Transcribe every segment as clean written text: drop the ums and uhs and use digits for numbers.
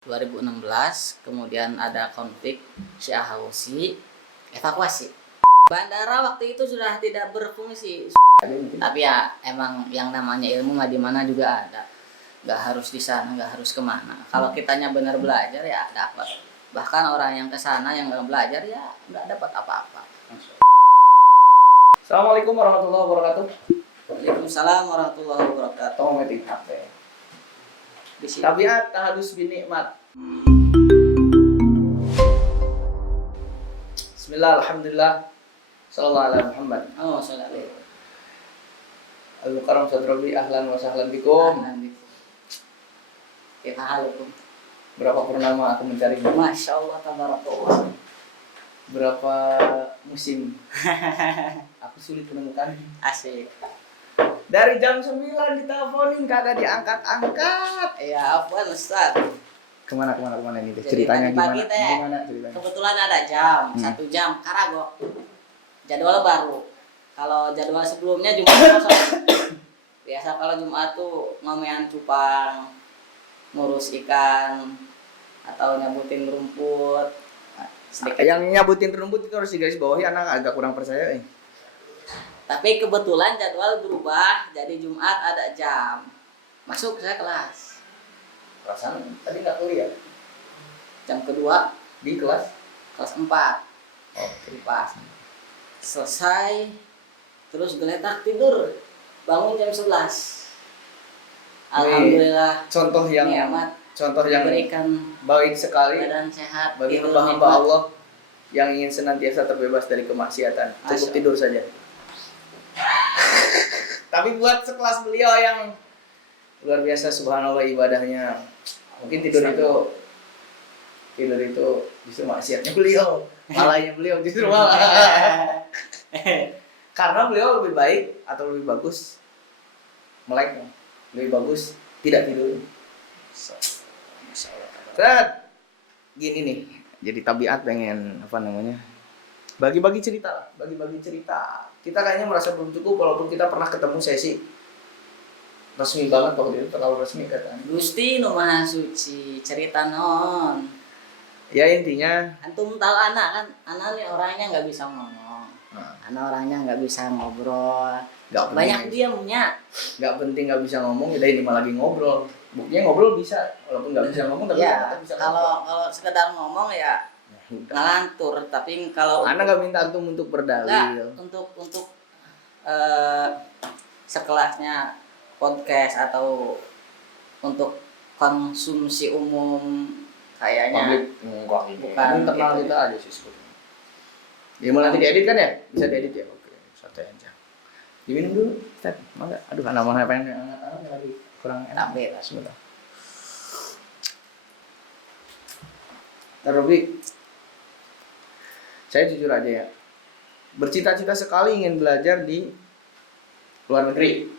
2016, kemudian ada konflik Syiah Hausi, evakuasi. Bandara waktu itu sudah tidak berfungsi. Tapi ya emang yang namanya ilmu mah di mana juga ada. Nggak harus di sana, nggak harus kemana. Kalau kitanya benar belajar ya dapat. Bahkan orang yang kesana yang nggak belajar ya nggak dapat apa-apa. Assalamualaikum warahmatullahi wabarakatuh. Waalaikumsalam warahmatullahi wabarakatuh. Tolong meeting HP. Di sini. Tabiat tahadus binikmat. Bismillah, alhamdulillah. Sallallahu alaihi Muhammad. Oh, salat. Al-Mukarram Sadrabi, ahlan wa sahlan bikum. Kita halukum. Berapa purnama aku mencarimu? Masya Allah, tabarakallah. Berapa musim aku sulit menemukan. Asik. Dari jam 9 diteleponin kagak diangkat-angkat. Ya, afwan Ustaz. Kemana ini deh? Jadi Ceritanya pagi-pagi gimana? teh, Gimana ceritanya? kebetulan ada jam, 1 jam, karago. Jadwal baru. Kalau jadwal sebelumnya Jumat kosong. Biasa kalau Jumat tuh ngomean cupang, ngurus ikan, atau nyabutin rumput. Sedikit. Yang nyabutin rumput itu harus digaris bawahi, anak agak kurang percaya. Tapi kebetulan jadwal berubah, jadi Jumat ada jam. Masuk saya kelas. Perasaan tadi nggak kuliah. Jam kedua Di kelas? kelas 4. Oke. Pas. Selesai, terus geletak tidur. Bangun jam 11. Alhamdulillah. Contoh yang Diberikan baik sekali badan sehat bagi ilmu hamba nikmat. Allah yang ingin senantiasa terbebas dari kemaksiatan. Cukup Masya tidur saja. Tapi buat sekelas beliau yang luar biasa, subhanallah ibadahnya, mungkin tidur itu justru maksiatnya beliau, malahnya beliau justru malah. Karena beliau lebih baik atau lebih bagus melek, lebih bagus tidak tidur. Set, gini nih, jadi tabiat pengen bagi-bagi cerita. Kita kayaknya merasa belum cukup walaupun kita pernah ketemu sesi resmi banget waktu itu, terlalu resmi katanya. Gusti nu Maha Suci cerita non. Ya intinya, Antum tahu anak kan, anak nih orangnya nggak bisa ngomong. Anak orangnya nggak bisa ngobrol. Banyak diamnya. Nggak penting nggak bisa ngomong, udah ini malah lagi ngobrol. Buktinya ngobrol bisa, walaupun nggak bisa ngomong tapi Ya, tetap bisa. kalau sekedar ngomong ya ngelantur, tapi kalau Anak nggak minta antum untuk berdalil. untuk sekelasnya podcast atau untuk konsumsi umum kayaknya Bukan bukan internal gitu. kita aja sih sebetulnya. Ya mau nanti diedit kan ya? Bisa diedit ya? Oke, santai aja. Diminum dulu, Ustaz. Mangga. Aduh, anak mau pengen lagi kurang enak. Tapi Sebentar. Terlebih, saya jujur aja ya, bercita-cita sekali ingin belajar di luar negeri.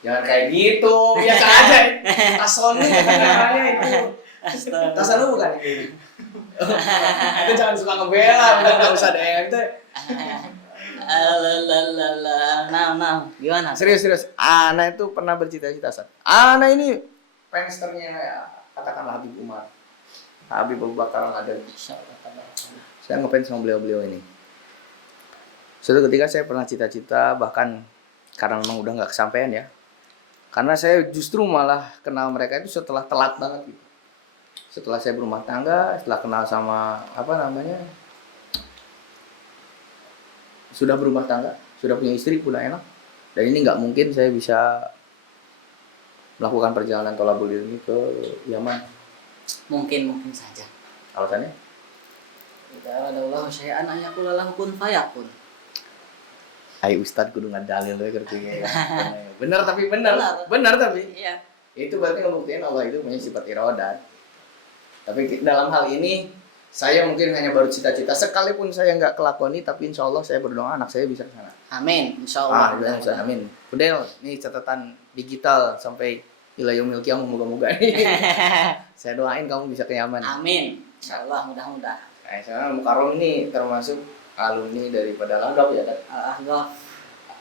Jangan kayak gitu, biasa aja. Tasonu namanya itu. Tasonu bukan ini. Itu jangan suka ngebela, nggak usah DM tuh. Nah, gimana? Serius. Ana itu pernah bercita-cita saat. Ana ini fans-nya ya, katakanlah Habib Umar, Habib Abu Bakar Al-Adawi. Saya ngefans sama beliau ini. Suatu ketika saya pernah cita-cita, bahkan karena memang udah nggak kesampaian ya. Karena saya justru malah kenal mereka itu setelah telat banget gitu. Setelah saya berumah tangga, setelah kenal sama sudah berumah tangga, sudah punya istri, udah enak. Dan ini nggak mungkin saya bisa melakukan perjalanan tolabul ilmi ke Yaman. Mungkin saja. Alasannya? Idza aradallahu syai'an an yaqula lahu kun fayakun. Hai Ustadz kudu ngadalil we kerja ya. Benar tapi. Iya. Itu berarti ngebuktiin Allah itu punya sifat iradat. Tapi dalam hal ini saya mungkin hanya baru cita-cita, sekalipun saya nggak kelakoni, tapi insya Allah saya berdoa anak saya bisa ke sana. Amin, insyaallah. Amin. Fudel, ini catatan digital sampai ila yaumil qiyamah, moga-moga nih. Saya doain kamu bisa ke Yaman. Amin, insyaallah mudah-mudahan. Nah, sekarang Mukarram ini termasuk alumni daripada Al-Ahqaf ya kan? Al-Ahqaf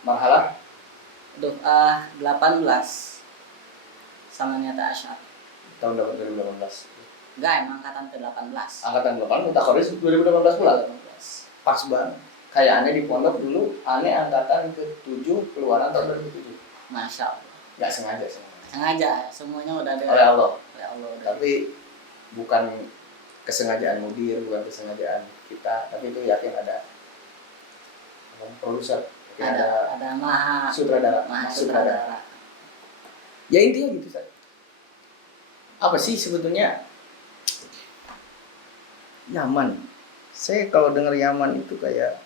Marhalah 18 sama nyata asyar. Tahun 2018. Enggak, emang angkatan ke-18. Angkatan 8 mutakhorriz 2018 pula. 18. Pas banget. Kayak aneh di pondok dulu, aneh angkatan ke-7 keluaran tahun 2007. Masya Allah. Nggak sengaja. Sengaja, semuanya udah ada. Oleh Allah. Oleh Allah. Tapi bukan kesengajaan mudir, bukan kesengajaan kita, tapi itu yakin ada produser, yakin Ada maha sutradara. Ya intinya gitu saja. Apa sih sebetulnya Yaman? Saya kalau dengar Yaman itu kayak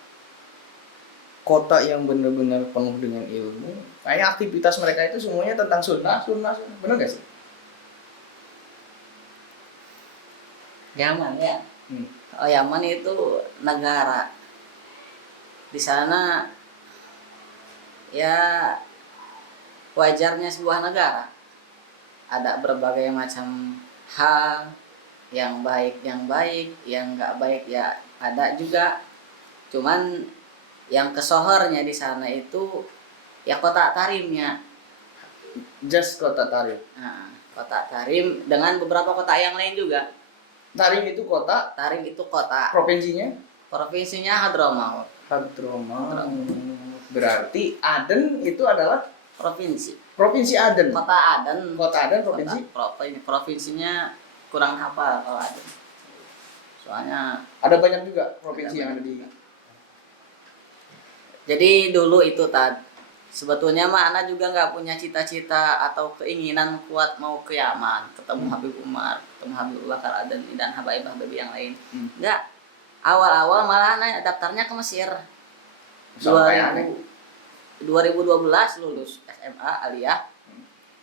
kota yang benar-benar penuh dengan ilmu. Kayak aktivitas mereka itu semuanya tentang sunnah. Benar gak sih? Yaman ya. Oh, Yaman itu negara. Di sana ya wajarnya sebuah negara. Ada berbagai macam hal, yang baik, yang nggak baik ya ada juga. Cuman yang kesohornya di sana itu ya kota Tarimnya. Just kota Tarim. Nah, kota Tarim dengan beberapa kota yang lain juga. Tarim itu kota, Tarim itu kota. provinsinya Hadramaut. Berarti Aden itu adalah provinsi Aden. Kota Aden provinsi. Provinsinya kurang hafal kalau Aden. Soalnya Ada banyak juga provinsi yang ada di. Jadi dulu itu sebetulnya mah Ana juga nggak punya cita-cita atau keinginan kuat mau ke Yaman, ketemu Habib Umar, ketemu Habib Bakar Aden dan habaib-habaib yang lain. Enggak. Awal-awal malah Ana daftarnya ke Mesir. 2012 lulus SMA Aliyah,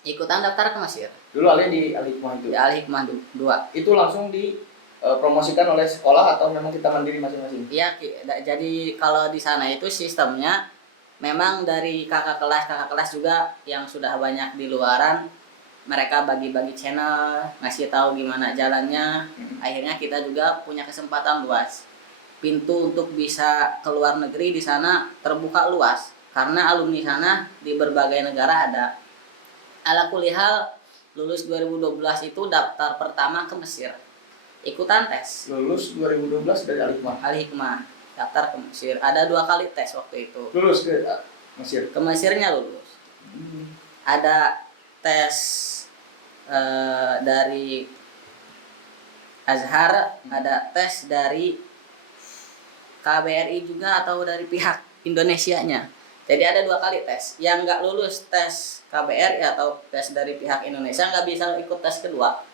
ikutan daftar ke Mesir. Dulu Alia di Al-Hikmah itu. Di Al-Hikmah 2. Itu langsung dipromosikan oleh sekolah atau memang kita mandiri masing-masing? Iya, jadi kalau di sana itu sistemnya memang dari kakak kelas juga yang sudah banyak di luaran, mereka bagi-bagi channel, ngasih tahu gimana jalannya. Akhirnya kita juga punya kesempatan luas. Pintu untuk bisa ke luar negeri di sana terbuka luas karena alumni sana di berbagai negara ada. Ala kulihal lulus 2012 itu daftar pertama ke Mesir. Ikutan tes. Lulus 2012 dari Al-Hikmah. Daftar ke Mesir. Ada 2 kali tes waktu itu. Lulus ke Mesir. Ke Mesirnya lulus. Ada tes dari Azhar, ada tes dari KBRI juga atau dari pihak Indonesianya. Jadi ada 2 kali tes. Yang nggak lulus tes KBRI atau tes dari pihak Indonesia nggak bisa ikut tes kedua.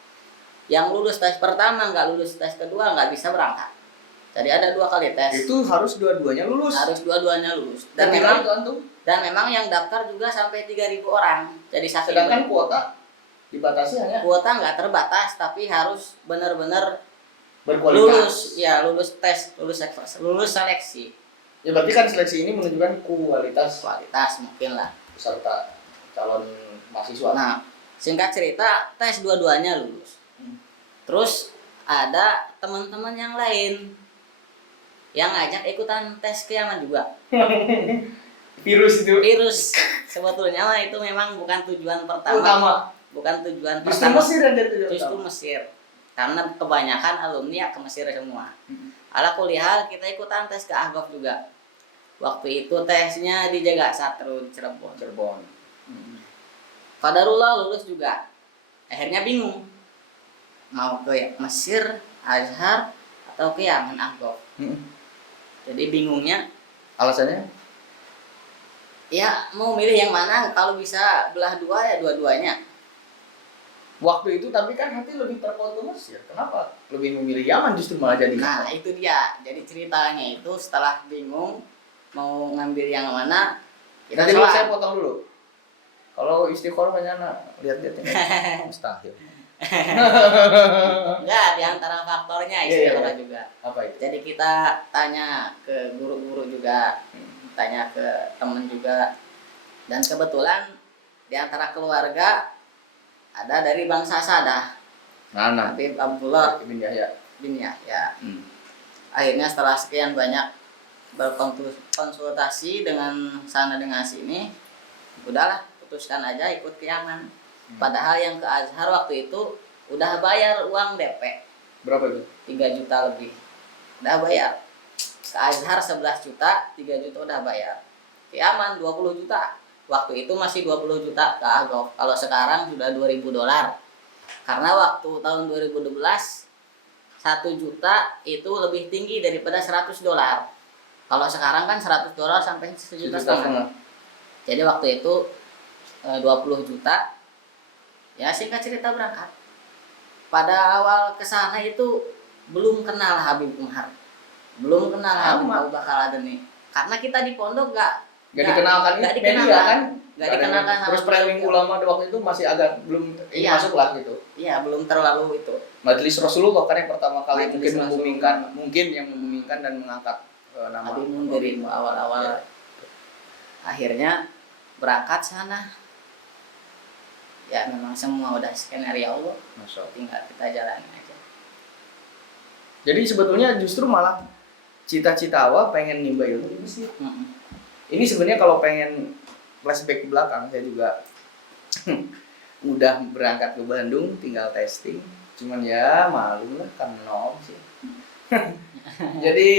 Yang lulus tes pertama nggak lulus tes kedua nggak bisa berangkat. Jadi ada 2 kali tes. Itu harus dua-duanya lulus. Harus dua-duanya lulus. Dan memang yang daftar juga sampai 3.000 orang. Jadi sedangkan kuota dibatasi hanya. Kuota nggak terbatas tapi harus benar-benar berkualitas. Lulus tes, lulus seleksi. Ya berarti kan seleksi ini menunjukkan kualitas mungkin lah peserta calon mahasiswa. Nah, singkat cerita tes dua-duanya lulus. Terus ada teman-teman yang lain yang ngajak ikutan tes ke Yaman juga. Virus Sebetulnya mah itu memang bukan tujuan pertama. Bukan tujuan pertama. Justru Mesir. Karena kebanyakan alumni ya ke Mesir semua. Ala kulihal kita ikutan tes ke Ahqaf juga. Waktu itu tesnya di Jaga Satrun Cirebon. Qadarullah lulus juga. Akhirnya bingung. Mau ke Mesir, Azhar atau ke Yaman Ahqaf. Jadi bingungnya. Alasannya? Ya mau milih yang mana, kalau bisa belah dua ya dua-duanya. Waktu itu tapi kan hati lebih terpaut ke Mesir. Kenapa lebih memilih Yaman justru malah jadi? Nah itu dia. Jadi ceritanya itu setelah bingung mau ngambil yang mana, kita nanti saya potong dulu. Kalau istiqoroh banyak lihat-lihat ini. Mustahil. Enggak, di antara faktornya istiqoroh juga. Apa itu? Jadi kita tanya ke guru-guru juga, tanya ke temen juga. Dan kebetulan di antara keluarga ada dari bangsa Sadah, Habib Abdullah bin Yahya. Akhirnya setelah sekian banyak berkonsultasi dengan sana dengan sini, udahlah putuskan aja ikut ke Yaman. Padahal yang ke Azhar waktu itu udah bayar uang DP Berapa itu? 3 juta lebih, udah bayar. Ke Azhar 11 juta, 3 juta udah bayar. Ke Yaman 20 juta, waktu itu masih 20 juta ke Algof. Kalau sekarang sudah 2.000 dolar. Karena waktu tahun 2012 1 juta itu lebih tinggi daripada 100 dolar. Kalau sekarang kan 100 dolar sampai 1,5 juta. Jadi waktu itu 20 juta. Ya singkat cerita berangkat. Pada awal kesana itu belum kenal Habib Umar, belum kenal Habib Abu Bakar Adeni. Karena kita di pondok nggak dikenalkan nggak media dikenalkan, kan? nggak dikenalkan sama Terus framing ulama waktu itu masih agak belum Iya. masuk lah gitu. Iya, belum terlalu itu. Majelis Rasulullah kan yang pertama kali Majelis mungkin yang membumingkan dan mengangkat nama Habib dari awal-awal. Ya. Akhirnya berangkat sana. Ya memang semua udah skenario Allah, Masya Allah. tinggal kita jalanin aja. Jadi sebetulnya justru malah cita-cita awal pengen nimba ilmu ini sih. Ini sebenarnya kalau pengen flashback ke belakang, saya juga udah berangkat ke Bandung, tinggal testing. Cuman ya malu lah, kan nol sih. Jadi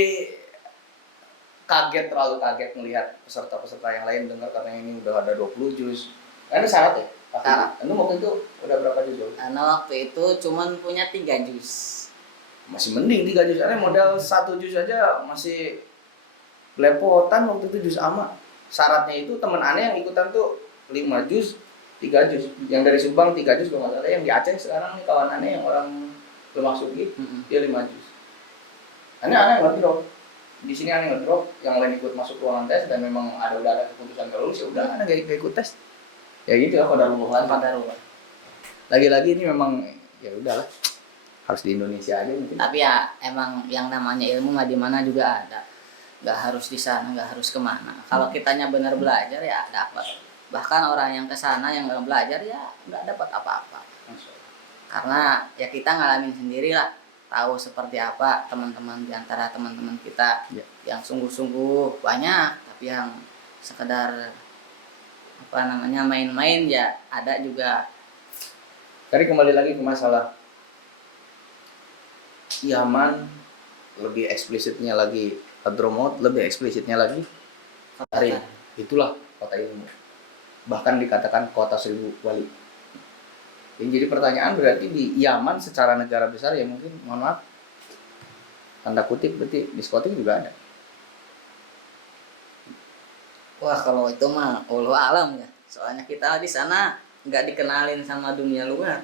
terlalu kaget melihat peserta-peserta yang lain dengar katanya ini udah ada 20 juz. Kan syarat ya? Syarat. Anu waktu itu udah berapa juz? Karena waktu itu cuman punya 3 juz. Masih mending 3 juz, karena modal 1 juz aja masih lepotan waktu itu juz ama. Syaratnya itu temen aneh yang ikutan tuh 5 juz, 3 juz. Yang dari Subang 3 juz kalau nggak salah. Yang di Aceh sekarang nih kawan aneh yang orang Lemahsugi, dia 5 juz. Aneh ngedrop. Di sini aneh ngedrop, yang lain ikut masuk ruangan tes dan memang udah ada keputusan kalau lulus ya udah aneh gak ikut tes. Ya gitu ya, qadarullah. Lagi-lagi ini memang ya udahlah. Harus di Indonesia aja mungkin. Tapi ya emang yang namanya ilmu mah di mana juga ada. Nggak harus di sana, nggak harus kemana. Kalau kitanya benar belajar ya dapat. Bahkan orang yang kesana yang nggak belajar ya nggak dapat apa-apa. Karena ya kita ngalamin sendiri lah. Tahu seperti apa teman-teman di antara teman-teman kita yang sungguh-sungguh banyak, tapi yang sekedar main-main ya ada juga. Tadi kembali lagi ke masalah Yaman, lebih eksplisitnya lagi Hadramaut, lebih eksplisitnya lagi Tarim. Itulah kota ilmu. Bahkan dikatakan kota 1000 wali. Yang jadi pertanyaan berarti di Yaman secara negara besar ya mungkin, mohon maaf, tanda kutip berarti diskotik juga ada. Wah kalau itu mah Allah alam ya. Soalnya kita di sana nggak dikenalin sama dunia luar.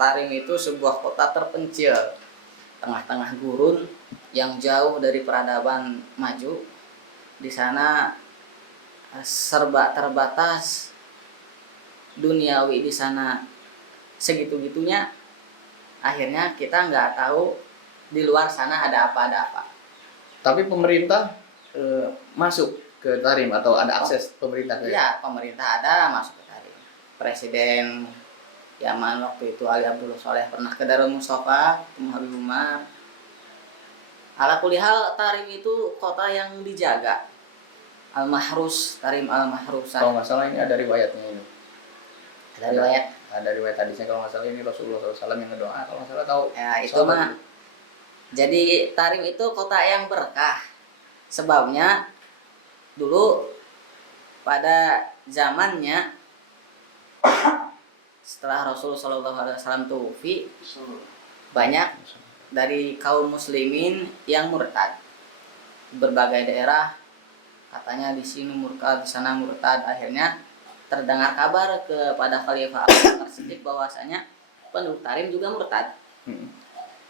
Tarim itu sebuah kota terpencil, tengah-tengah gurun yang jauh dari peradaban maju. Di sana serba terbatas, duniawi di sana segitu-gitunya. Akhirnya kita nggak tahu di luar sana ada apa. Tapi pemerintah masuk ke Tarim atau ada akses pemerintah ke? Iya, pemerintah ada masuk ke Tarim. Presiden Yaman waktu itu Ali Abdullah Saleh pernah ke Darul Mustafa, ke Habib Umar. Ala kulihal Tarim itu kota yang dijaga. Al-Mahrus, Tarim Al-Mahrusan. Kalau nggak salah ini ada riwayatnya ini. Ada riwayat. Ada riwayat hadisnya kalau nggak salah ini Rasulullah SAW yang ngedoa kalau nggak salah tahu. Ya itu mah. Jadi Tarim itu kota yang berkah. Sebabnya dulu pada zamannya setelah Rasulullah SAW tufi, banyak dari kaum muslimin yang murtad. Berbagai daerah katanya di sini murtad, di sana murtad. Akhirnya terdengar kabar kepada Khalifah Abu Bakar Siddiq bahwasanya penduduk Tarim juga murtad.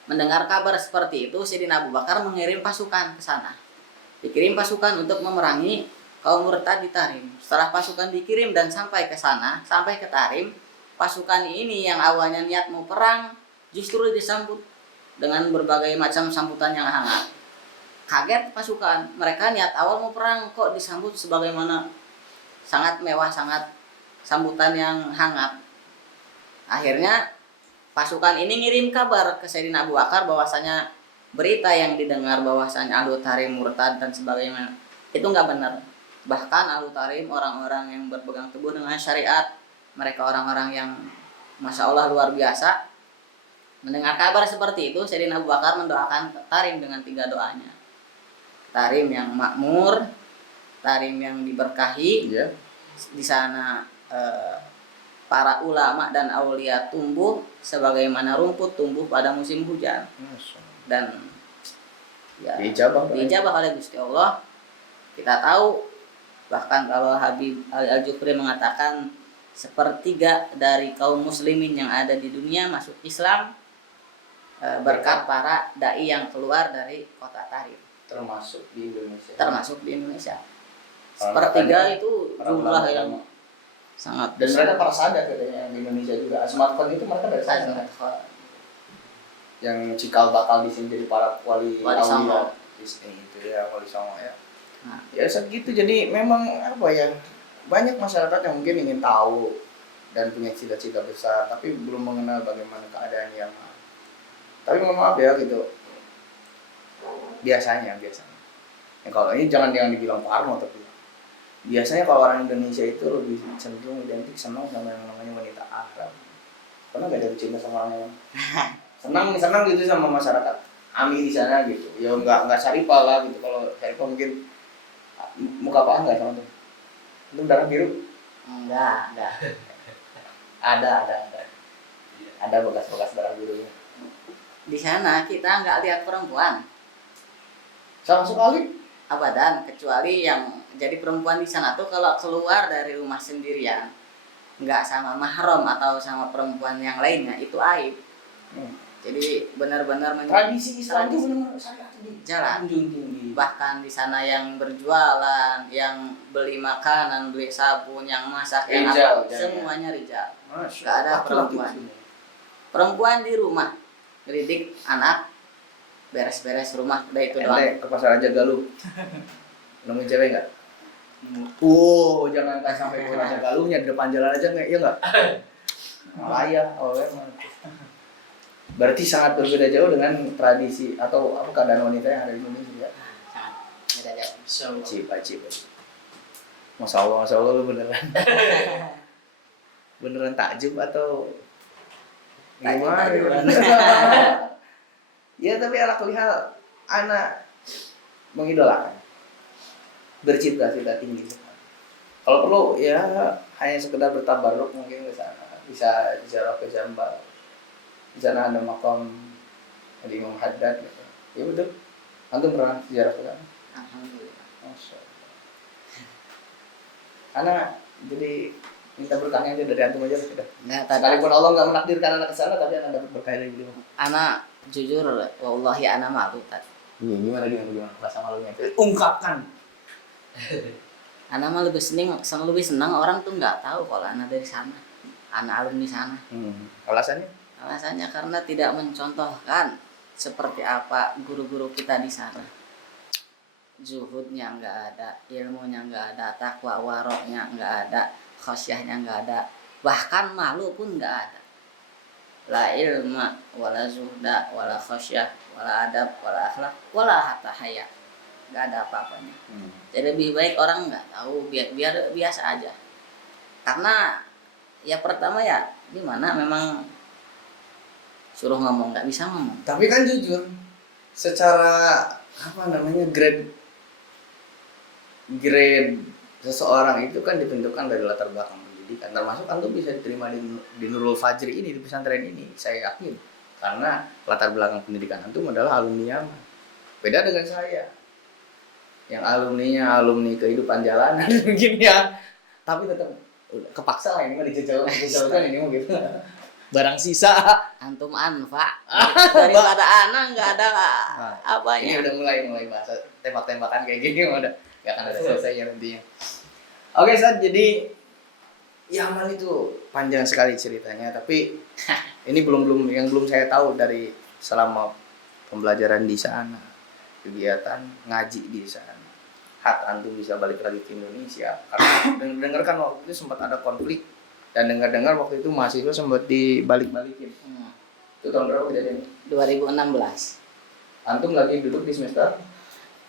Mendengar kabar seperti itu, Sayyidina Abu Bakar mengirim pasukan ke sana. Dikirim pasukan untuk memerangi kaum murtad di Tarim. Setelah pasukan dikirim dan sampai ke sana, sampai ke Tarim, pasukan ini yang awalnya niat mau perang justru disambut dengan berbagai macam sambutan yang hangat. Kaget pasukan, mereka niat awal mau perang kok disambut sebagaimana sangat mewah, sangat sambutan yang hangat. Akhirnya pasukan ini ngirim kabar ke Sayyidina Abu Bakar bahwasanya berita yang didengar bahwasanya Ahlu Tarim murtad dan sebagainya itu nggak benar. Bahkan Ahlu Tarim orang-orang yang berpegang teguh dengan syariat, mereka orang-orang yang masya Allah luar biasa. Mendengar kabar seperti itu, Sayyidina Abu Bakar mendoakan Tarim dengan 3 doanya. Tarim yang makmur, Tarim yang diberkahi. Iya. Di sana para ulama dan aulia tumbuh sebagaimana rumput tumbuh pada musim hujan. Dan ya, diijabah oleh Gusti Allah. Kita tahu bahkan kalau Habib Al-Jufri mengatakan sepertiga dari kaum muslimin yang ada di dunia masuk Islam berkat para dai yang keluar dari kota Tarim, Termasuk di Indonesia. Sepertiga itu jumlah yang sangat dan mereka para sahadat katanya di Indonesia juga. Smartphone itu mereka dari sana. Yang cikal bakal di sini jadi para wali songo. Itu ya, wali songo ya. Nah, ya segitu. Jadi memang apa ya, banyak masyarakat yang mungkin ingin tahu dan punya cita-cita besar tapi belum mengenal bagaimana keadaan yang. Tapi mohon maaf ya gitu. Biasanya. Ya, kalau ini jangan dibilang parno, tapi biasanya kalau orang Indonesia itu lebih cenderung identik senang sama yang namanya wanita Arab. Karena gak jatuh cinta sama orang yang senang gitu sama masyarakat Ami di sana gitu. Ya nggak Syarifah lah gitu. Kalau Syarifah mungkin muka apaan nggak sama tuh? Itu darah biru? Enggak. Ada bekas darah birunya. Di sana kita nggak lihat perempuan Sama sekali. abadan, kecuali yang jadi perempuan di sana tuh kalau keluar dari rumah sendirian nggak sama mahram atau sama perempuan yang lainnya itu aib. Jadi benar-benar Tradisi Islam itu benar-benar syariat jalan. tinggi. Bahkan di sana yang berjualan, yang beli makanan, beli sabun, yang masak, yang Rijal, apa, semuanya rijal. Nggak ada perempuan. Perempuan di rumah, ngedidik anak, beres-beres rumah, udah itu doang. Ke pasar aja galuh. Nemuin cewek nggak? Jangan sampai ke pasar galuhnya di depan jalan aja nggak? Iya nggak? Bahaya. Berarti sangat berbeda jauh dengan tradisi atau apa keadaan wanita yang ada di Indonesia. Sangat beda jauh. Cip. Masya Allah lu beneran takjub atau gimana? Ya tapi ala kulihal anak mengidolakan, bercita-cita tinggi. Kalau perlu ya hanya sekedar bertabarruk mungkin ke sana, bisa ziarah ke Jambal. Di sana ada makam di Imam Haddad gitu. Ya betul. Antum pernah ziarah ke sana? Alhamdulillah. Masya Allah. Anak jadi minta berkahnya aja dari antum aja sudah. Nah, Sekalipun Allah nggak menakdirkan anak ke sana, tapi anak dapat berkah dari beliau. Anak jujur, wallahi anak malu tadi. Gimana rasa malunya itu? Ungkapkan. Anak mah lebih senang orang tuh nggak tahu kalau anak dari sana, anak alumni sana. Alasannya? Alasannya karena tidak mencontohkan seperti apa guru-guru kita di sana. Zuhudnya nggak ada, ilmunya nggak ada, takwa waroknya nggak ada, khosyahnya nggak ada, bahkan malu pun nggak ada. La ilma, wala zuhda, wala khosyah, wala adab, wala akhlak, wala hatta haya. Nggak ada apa-apanya. Jadi lebih baik orang nggak tahu, biar biasa aja. Karena ya pertama ya gimana memang suruh ngomong nggak bisa ngomong. Tapi kan jujur, secara apa namanya grade seseorang itu kan ditentukan dari latar belakang pendidikan. Termasuk antum bisa diterima di Nurul Fajri ini, di pesantren ini, saya yakin. Karena latar belakang pendidikan antum adalah alumni Yaman. Beda dengan saya, yang alumni kehidupan jalanan mungkin ya. Tapi tetap kepaksa lah ini mah dijejalkan ini mah gitu. Barang sisa Antum anfa daripada anak nggak ada apanya. Ini udah mulai bahasa tembak-tembakan kayak gini udah nggak akan ada selesainya nantinya. Oke Ustaz, jadi Yaman itu panjang sekali ceritanya, tapi ini belum saya tahu dari selama pembelajaran di sana, kegiatan ngaji di sana. Hak antum bisa balik lagi ke Indonesia karena dengarkan waktu itu sempat ada konflik. Dan dengar waktu itu mahasiswa sempat dibalik-balikin. Itu tahun berapa kejadiannya? 2016. Antum lagi duduk di semester?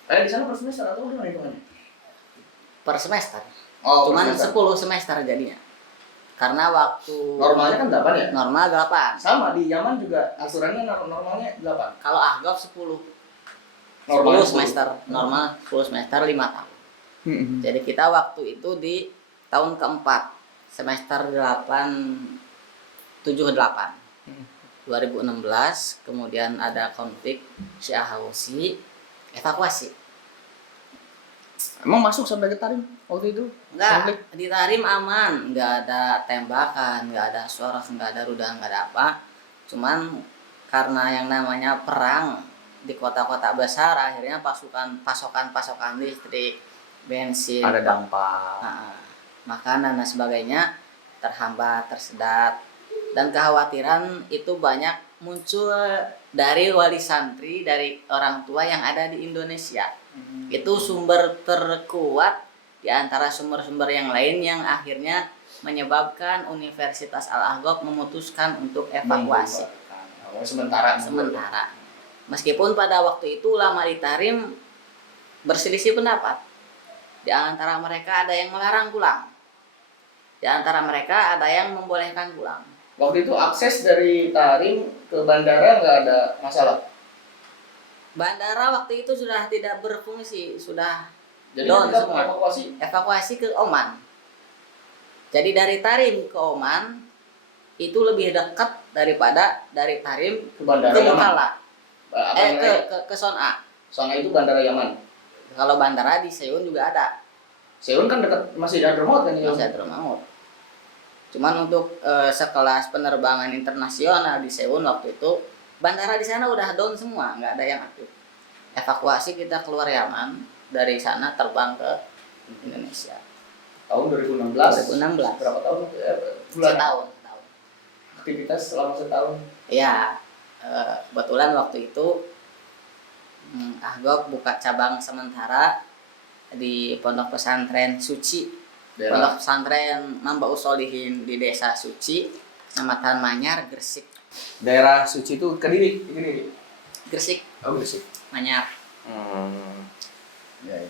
Di sana per semester atau gimana hitungannya? Per semester. Oh, cuman per semester. 10 semester jadinya. Karena waktu Normalnya kan 8 ya? normal 8. Sama di Yaman juga aturannya normalnya 8. Kalau Ahgab 10. Normal 10 semester, normal 10 semester 5 tahun. Jadi kita waktu itu di tahun keempat, semester 8, 2016, kemudian ada konflik Syiah Houthi, evakuasi. Emang masuk sampai ke Tarim waktu itu? Enggak, Konflik? di Tarim aman, enggak ada tembakan, enggak ada suara, enggak ada rudal, enggak ada apa. Cuman karena yang namanya perang di kota-kota besar, akhirnya pasokan listrik, bensin, Ada dampak. makanan dan sebagainya terhambat, tersedat, dan kekhawatiran itu banyak muncul dari wali santri, dari orang tua yang ada di Indonesia. Itu sumber terkuat di antara sumber-sumber yang lain yang akhirnya menyebabkan Universitas Al-Ahqaf memutuskan untuk evakuasi Sementara. Meskipun pada waktu itu ulama di Tarim berselisih pendapat. Di antara mereka ada yang melarang pulang. Di antara mereka ada yang membolehkan pulang. Waktu itu akses dari Tarim ke bandara nggak ada masalah. Bandara waktu itu sudah tidak berfungsi, sudah Jadi down kita semua. Evakuasi ke Oman. Jadi dari Tarim ke Oman itu lebih dekat daripada dari Tarim ke bandara ke Yaman. Mukalla. Ke Son'a. Son'a itu bandara Yaman. Kalau bandara di Seoul juga ada. Seoul kan dekat masih Hadramaut kan ya? Masih Hadramaut. Cuman untuk sekelas penerbangan internasional di Seoul waktu itu bandara di sana udah down semua, nggak ada yang aktif. Evakuasi kita keluar Yaman, dari sana terbang ke Indonesia. Tahun 2016. Berapa tahun? Bulan. Setahun. Aktivitas selama setahun. Ya, kebetulan waktu itu Ahgab buka cabang sementara di Pondok Pesantren Suci, Pondok Pesantren Mamba Usolihin di Desa Suci, Kecamatan Manyar, Gresik. Daerah Suci itu Kediri. Gresik. Oh, Gresik. Manyar. Ya.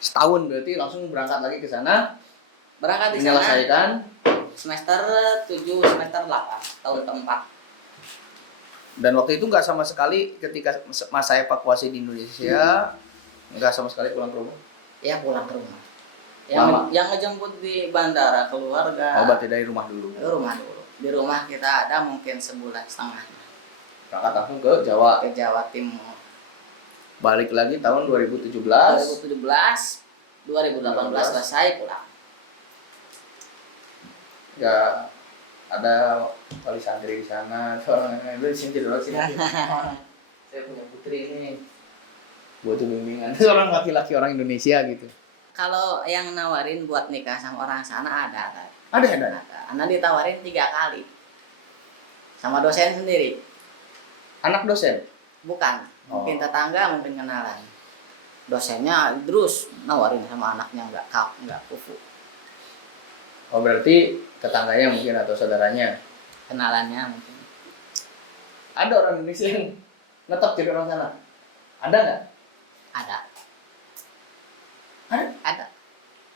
Setahun berarti langsung berangkat lagi ke sana. Berangkat di sana. Menyelesaikan Semester 7, semester 8, tahun keempat. Dan waktu itu nggak sama sekali ketika masa evakuasi di Indonesia nggak sama sekali pulang ke rumah. Ya pulang ke rumah. Yang ngejemput di bandara keluarga. Oh, berarti dari rumah dulu. Ke rumah dulu. Di rumah kita ada mungkin sebulan setengah. Berangkat langsung ke Jawa. Ke Jawa Timur. Balik lagi tahun 2017. 2018 selesai pulang. Nggak ada wali santri di sana. Soalnya lu di sini dulu sih. Saya punya putri ini. Buat bimbingan. Seorang laki-laki orang Indonesia gitu. Kalau yang nawarin buat nikah sama orang sana ada. Ada. Anak ditawarin 3 kali. Sama dosen sendiri. Anak dosen? Bukan. Mungkin tetangga, mungkin kenalan. Dosennya terus nawarin sama anaknya nggak kufu. Oh, berarti tetangganya mungkin atau saudaranya? Kenalannya mungkin. Ada orang Indonesia yang netap jadi orang sana? Ada nggak? Ada. Ada.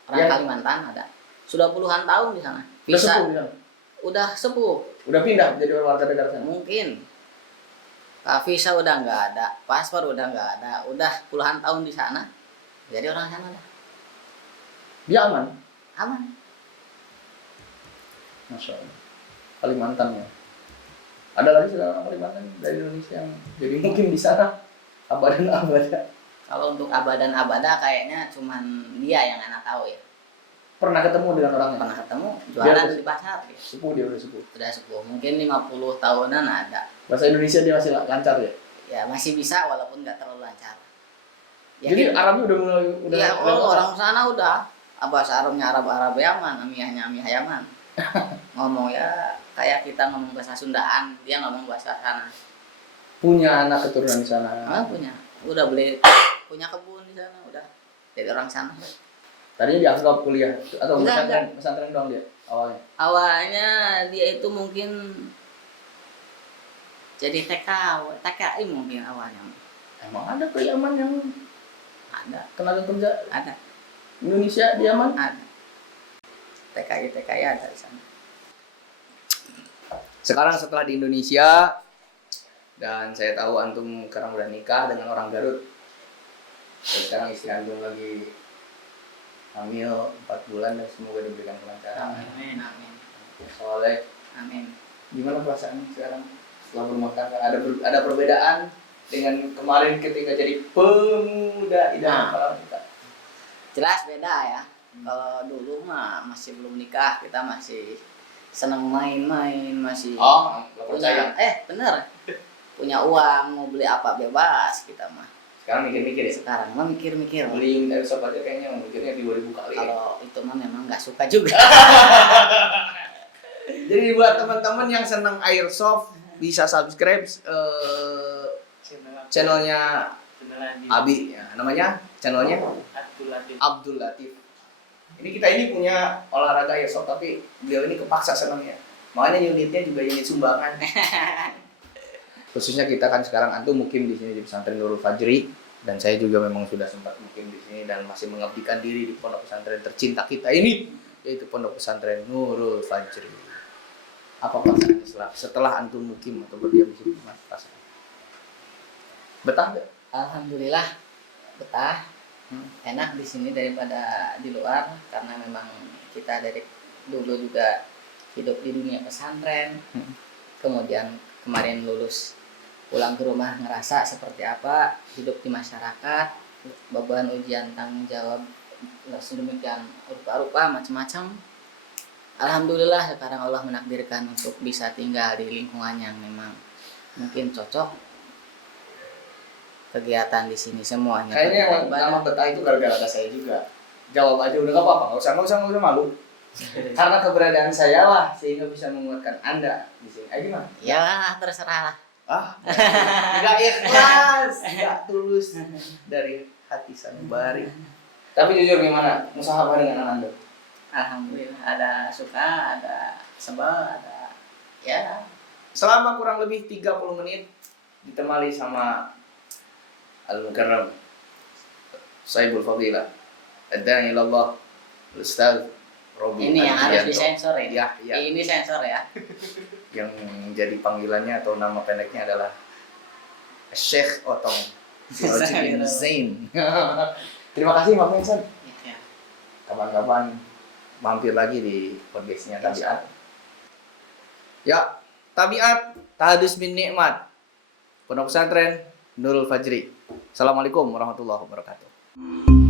Orang Kalimantan ada. Sudah puluhan tahun di sana. Udah sepuh di sana? Udah sepuh. Udah pindah jadi warga negara sana? Mungkin. Visa udah nggak ada, paspor udah nggak ada, udah puluhan tahun di sana. Jadi orang sana dah. Dia aman? Aman. Masya Allah. Kalimantan ya. Ada lagi saudara Kalimantan dari Indonesia yang jadi mungkin di sana abadan. Kalau untuk abadan kayaknya cuman dia yang anak tahu ya. Pernah ketemu dengan orangnya? Pernah ketemu, jualan di pasar. Ya. Dia udah sepuh. Sudah sepuh, mungkin 50 tahunan ada. Bahasa Indonesia dia masih lancar ya? Ya masih bisa walaupun nggak terlalu lancar. Ya, jadi Arabnya udah mulai ya, orang sana udah bahasa Arabnya Arab Yaman, Amiyahnya Amiyah Yaman. Ngomong ya kayak kita ngomong bahasa Sundaan, dia ngomong bahasa sana. Punya anak keturunan di sana? Punya. Udah punya kebun di sana, udah jadi orang sana. Tadinya dianggap kuliah atau pesantren doang dia awalnya? Awalnya dia itu mungkin jadi TKI mungkin awalnya. Emang ada ke Yaman yang ada tenaga kerja? Ada. Indonesia di Yaman? Ada. TKI ada di sana. Sekarang setelah di Indonesia dan saya tahu antum sekarang udah nikah dengan orang Garut. Dan sekarang istri antum lagi hamil 4 bulan dan semoga diberikan kelancaran. Amin, amin, Soleh, amin. gimana perasaan sekarang setelah berumah tangga? Ada perbedaan dengan kemarin ketika jadi pemuda idaman para wanita? Jelas beda ya. Kalau dulu mah masih belum nikah, kita masih senang main-main, masih Nggak percaya. bener. Punya uang, mau beli apa bebas kita mah. Sekarang mikir-mikir ya? Sekarang mah mikir-mikir. Beli airsoft aja kayaknya mikirnya 2000 kali. Kalau itu mah memang nggak suka juga. Jadi buat teman-teman yang senang airsoft bisa subscribe channelnya Abi ya, namanya channelnya Abdul Latif. Ini punya olahraga airsoft tapi beliau ini kepaksa senangnya. Makanya unitnya juga unit sumbangan. Khususnya kita kan sekarang antum mukim di sini di pesantren Nurul Fajri dan saya juga memang sudah sempat mukim di sini dan masih mengabdikan diri di pondok pesantren tercinta kita ini yaitu pondok pesantren Nurul Fajri. Apa perasaan setelah antum mukim atau berdiam di sini? Perasaan betah nggak? Alhamdulillah betah. Enak di sini daripada di luar karena memang kita dari dulu juga hidup di dunia pesantren. Kemudian kemarin lulus pulang ke rumah ngerasa seperti apa hidup di masyarakat, beban ujian tanggung jawab sedemikian rupa-rupa macam-macam. Alhamdulillah sekarang Allah menakdirkan untuk bisa tinggal di lingkungan yang memang mungkin cocok kegiatan di sini semuanya. Kayaknya yang nama betah itu gara-gara ada saya juga. Jawab aja udah nggak apa-apa, nggak usah malu. Karena keberadaan saya lah sehingga bisa menguatkan Anda di sini. Ayo gimana? Ya terserah lah. Nggak ikhlas, nggak tulus dari hati sanubari. Tapi jujur gimana? Musahabah dengan Anda? Alhamdulillah ada suka, ada sebel, ada ya. Selama kurang lebih 30 menit ditemani sama Al-Mukarram Saibul Fadilah Ad-Da'i ilallah Ustaz Robi Ini yang harus Adianto. disensor ini. Ya. Ini sensor ya. Yang jadi panggilannya atau nama pendeknya adalah Syekh Otong Sirajuddin Zain. Terima kasih Pak Mensan. Ya. Kapan-kapan mampir lagi di podcastnya Tabiat. Ya, Tabiat Tahadus bin Nikmat Pondok Pesantren Nurul Fajri. Assalamualaikum warahmatullahi wabarakatuh.